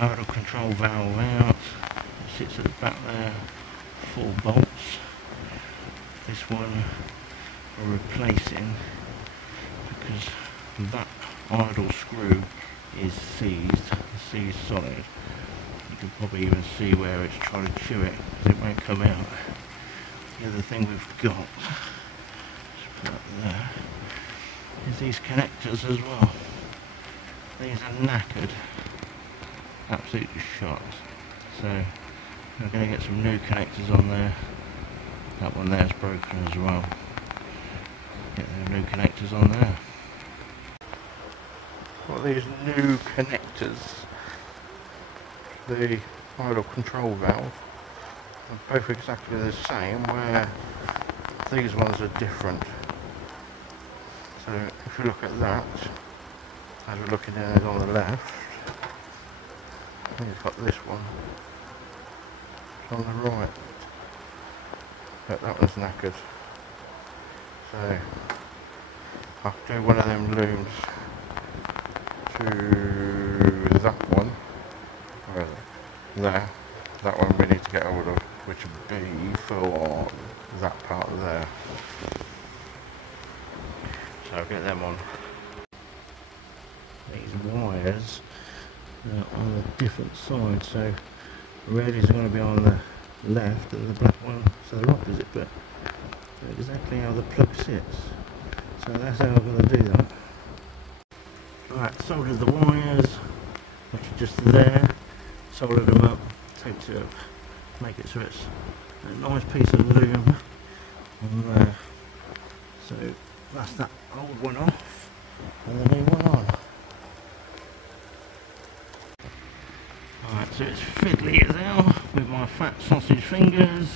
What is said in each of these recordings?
idle control valve out. It sits at the back there, 4 bolts. This one we're replacing because that idle screw is seized solid. You can probably even see where it's trying to chew it because it won't come out. The other thing we've got, just put up there, is these connectors as well. These are knackered, absolutely shot. So we're going to get some new connectors on there. That one there's broken as well. Get the new connectors on there. Got these new connectors. The idle control valve are both exactly the same, where these ones are different. So if you look at that, as we're looking at it on the left, you've got this one on the right, but that one's knackered. So I'll do one of them looms to that one. Where is it? There. That one we need to get hold of, which would be for that part there. So I'll get them on. These wires are on a different side, so the radios are going to be on the left and the black ones are the opposite, but exactly how the plug sits. So that's how I'm going to do that. Right, soldered the wires, which are just there, soldered them up, taped it up, make it so it's a nice piece of loom on there. So that's that old one off and the new one on. Alright, so it's fiddly as hell with my fat sausage fingers.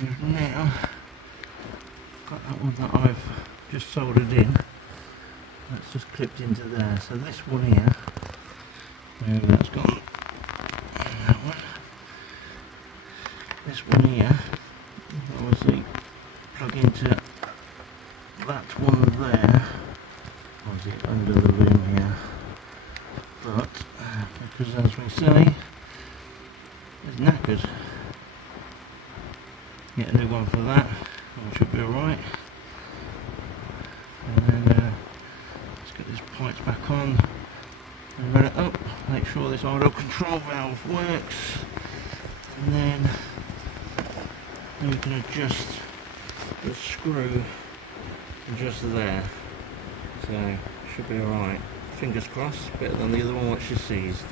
We've now got that one that I've just soldered in. That's just clipped into there. So this one here, that's gone. That one. This one here, obviously plug into that one there. Obviously under the loom here. But because as we say, it's knackered. Get a new one for that. That should be alright. And then let's get these pipes back on and run it up. Make sure this idle control valve works, and then we can adjust the screw just there. So should be alright. Fingers crossed, better than the other one which is seized.